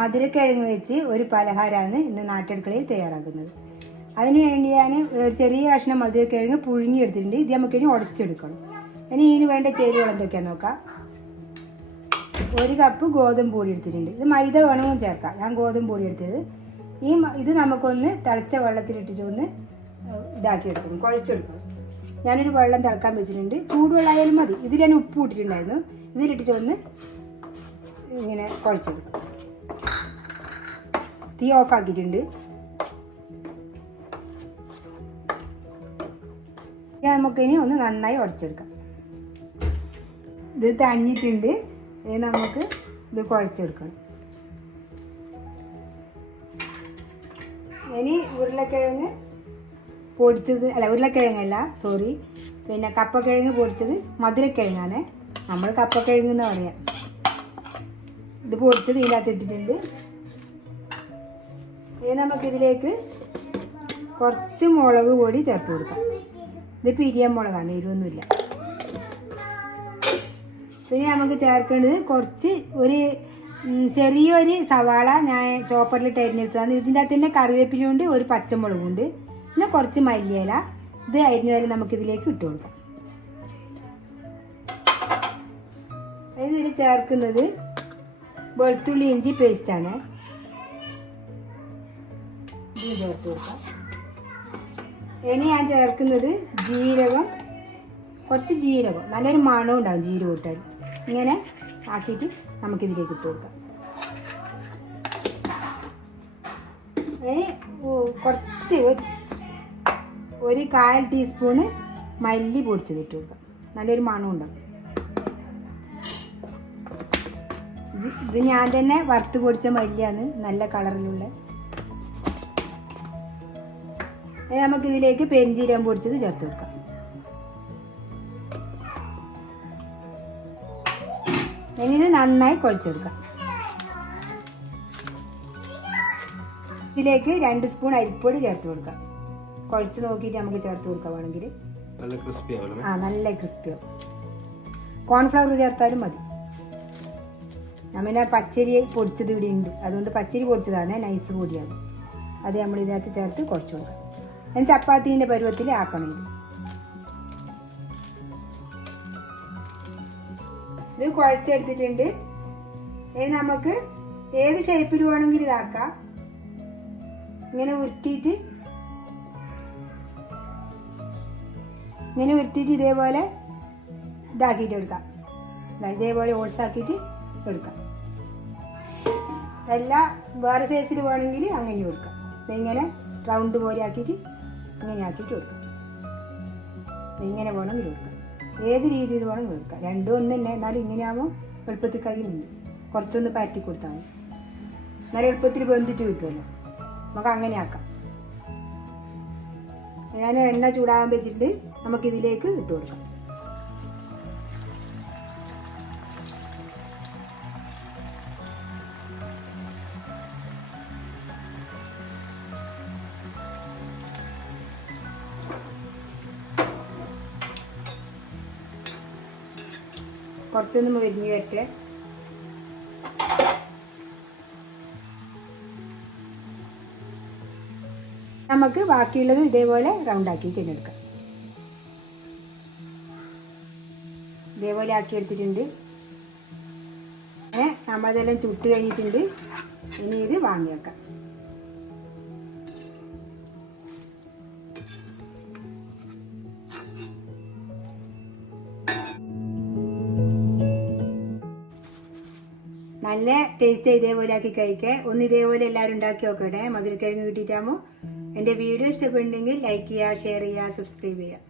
മധുരക്കിഴങ്ങ് വെച്ച് ഒരു പലഹാരമാണ് ഇന്ന് നാട്ടടുക്കളയിൽ തയ്യാറാക്കുന്നത്. അതിന് വേണ്ടി ഞാൻ ചെറിയ കഷ്ണം മധുരക്കിഴങ്ങ് പുഴുങ്ങിയെടുത്തിട്ടുണ്ട്. ഇത് നമുക്കിനി ഉടച്ചെടുക്കണം. ഇനി ഇതിന് വേണ്ട ചേരുവകൾ എന്തൊക്കെയാണെന്ന് നോക്കാം. 1 കപ്പ് ഗോതമ്പ് പൊടി എടുത്തിട്ടുണ്ട്. ഇത് മൈദ വേണമെങ്കിൽ ചേർക്കാം. ഞാൻ ഗോതമ്പ് പൊടി എടുത്തത്. ഇത് നമുക്കൊന്ന് തിളച്ച വെള്ളത്തിലിട്ടിട്ട് ഒന്ന് ഇതാക്കിയെടുക്കണം, കുഴച്ചെടുക്കണം. ഞാനൊരു വെള്ളം തിളക്കാൻ വെച്ചിട്ടുണ്ട്. ചൂടുവെള്ളമായാലും മതി. ഇതിൽ ഞാൻ ഉപ്പ് ഇട്ടിട്ടുണ്ടായിരുന്നു. ഇതിലിട്ടിട്ട് ഒന്ന് ഇങ്ങനെ കുഴച്ചെടുക്കും. തീ ഓഫാക്കിയിട്ടുണ്ട്. നമുക്കിനി ഒന്ന് നന്നായി ഉടച്ചെടുക്കാം. ഇത് തണിഞ്ഞിട്ടുണ്ട്. നമുക്ക് ഇത് കുഴച്ചെടുക്കണം. ഇനി ഉരുളക്കിഴങ്ങ് പൊടിച്ചത് ഉരുളക്കിഴങ്ങല്ല, സോറി, പിന്നെ കപ്പക്കിഴങ്ങ് പൊടിച്ചത് മധുരക്കിഴങ്ങാണ്. നമ്മൾ കപ്പക്കിഴങ്ങ് എന്ന് പറയാം. ഇത് പൊടിച്ചത് ഇതിനകത്ത് ഇട്ടിട്ടുണ്ട്. നമുക്കിതിലേക്ക് കുറച്ച് മുളക് പൊടി ചേർത്ത് കൊടുക്കാം. ഇത് പിരിയൻ മുളകാണ്, എരിവൊന്നുമില്ല. പിന്നെ നമുക്ക് ചേർക്കേണ്ടത് ഒരു ചെറിയൊരു സവാള ഞാൻ ചോപ്പറിലിട്ട് അരിഞ്ഞെടുത്തതാണ്. ഇതിൻ്റെ അകത്ത് തന്നെ കറിവേപ്പിലുണ്ട്, ഒരു പച്ചമുളകുണ്ട്, പിന്നെ കുറച്ച് മല്ലിയില. ഇത് അരിഞ്ഞതായാലും നമുക്കിതിലേക്ക് ഇട്ട് കൊടുക്കാം. ഇതിൽ ചേർക്കുന്നത് വെളുത്തുള്ളി ഇഞ്ചി പേസ്റ്റാണ്. ഇത് ചേർത്ത് കൊടുക്കാം. ഇനി ഞാൻ ചേർക്കുന്നത് ജീരകം, കുറച്ച് ജീരകം, നല്ലൊരു മണം ഉണ്ടാവും ജീരകം ഇട്ടാൽ. ഇങ്ങനെ ആക്കിയിട്ട് നമുക്കിതിലേക്ക് ഇട്ട് കൊടുക്കാം. ഇനി കുറച്ച് ഒരു 1/4 ടീസ്പൂണ് മല്ലി പൊടിച്ചത് ഇട്ട് കൊടുക്കാം. നല്ലൊരു മണം ഉണ്ടാവും. ഇത് ഞാൻ തന്നെ വറുത്ത് പൊടിച്ച മല്ലിയാണ്, നല്ല കളറിലുള്ള. നമുക്കിതിലേക്ക് പെരിഞ്ചീരകം പൊടിച്ചത് ചേർത്ത് കൊടുക്കാം. ഇനി ഇത് നന്നായി കുഴച്ചെടുക്കാം. ഇതിലേക്ക് 2 സ്പൂൺ അരിപ്പൊടി ചേർത്ത് കൊടുക്കാം. കുഴച്ച് നോക്കിയിട്ട് നമുക്ക് ചേർത്ത് കൊടുക്കാം. വേണമെങ്കിൽ നല്ല ക്രിസ്പി ആവും. കോൺഫ്ലവർ ചേർത്താലും മതി. നമ്മളെ പച്ചരി പൊടിച്ചത് ഇവിടെ ഉണ്ട്, അതുകൊണ്ട് പച്ചരി പൊടിച്ചതാണ്, നൈസ് പൊടിയാണ്. അത് നമ്മൾ ഇതിനകത്ത് ചേർത്ത് കുഴച്ച് കൊടുക്കാം. ഞാൻ ചപ്പാത്തീൻ്റെ പരുവത്തിൽ ആക്കണം. ഇത് കുഴച്ചെടുത്തിട്ടുണ്ട്. നമുക്ക് ഏത് ഷേപ്പിൽ വേണമെങ്കിൽ ഇതാക്കാം. ഇങ്ങനെ ഉരുട്ടിയിട്ട് ഇതേപോലെ ഇതാക്കിയിട്ട് എടുക്കാം. ഇതേപോലെ ഓൾസാക്കിയിട്ട് എടുക്കാം. എല്ലാ വേറെ സൈസിൽ വേണമെങ്കിൽ അങ്ങനെ കൊടുക്കാം. ഇങ്ങനെ റൗണ്ട് പോലെ ആക്കിയിട്ട് ഇങ്ങനെ ആക്കിയിട്ട് കൊടുക്കാം. ഇങ്ങനെ വേണമെങ്കിൽ കൊടുക്കാം. ഏത് രീതിയിൽ വേണമെങ്കിൽ കൊടുക്കാം. രണ്ടും ഒന്നും തന്നെ. എന്നാലും ഇങ്ങനെ ആകുമ്പോൾ എളുപ്പത്തിൽ കയ്യിൽ നിന്ന് കുറച്ചൊന്ന് പരത്തി കൊടുത്താൽ മതി. എന്നാലും എളുപ്പത്തിൽ വെന്തിട്ട് കിട്ടുമല്ലോ. നമുക്ക് അങ്ങനെ ആക്കാം. ഞാൻ എണ്ണ ചൂടാകാൻ വെച്ചിട്ട് നമുക്കിതിലേക്ക് ഇട്ട് കൊടുക്കാം. കുറച്ചൊന്ന് മൊരിഞ്ഞ് വരട്ടെ. നമുക്ക് ബാക്കിയുള്ളതും ഇതേപോലെ റൗണ്ടാക്കിയിട്ട് എടുക്കാം. ഇതേപോലെ ആക്കി എടുത്തിട്ടുണ്ട്. നമ്മളതെല്ലാം ചുട്ട് കഴിഞ്ഞിട്ടുണ്ട്. ഇനി ഇത് വാങ്ങി വെക്കാം. നല്ല ടേസ്റ്റ് ഇതേപോലെ ആക്കി കഴിക്കുക. ഒന്ന് ഇതേപോലെ എല്ലാവരും ഉണ്ടാക്കി നോക്കട്ടെ. മധുരക്കിഴങ്ങ് കിട്ടിയിട്ടാകുമ്പോൾ എൻ്റെ വീഡിയോ ഇഷ്ടപ്പെടുന്നെങ്കിൽ ലൈക്ക് ചെയ്യുക, ഷെയർ ചെയ്യുക, സബ്സ്ക്രൈബ് ചെയ്യുക.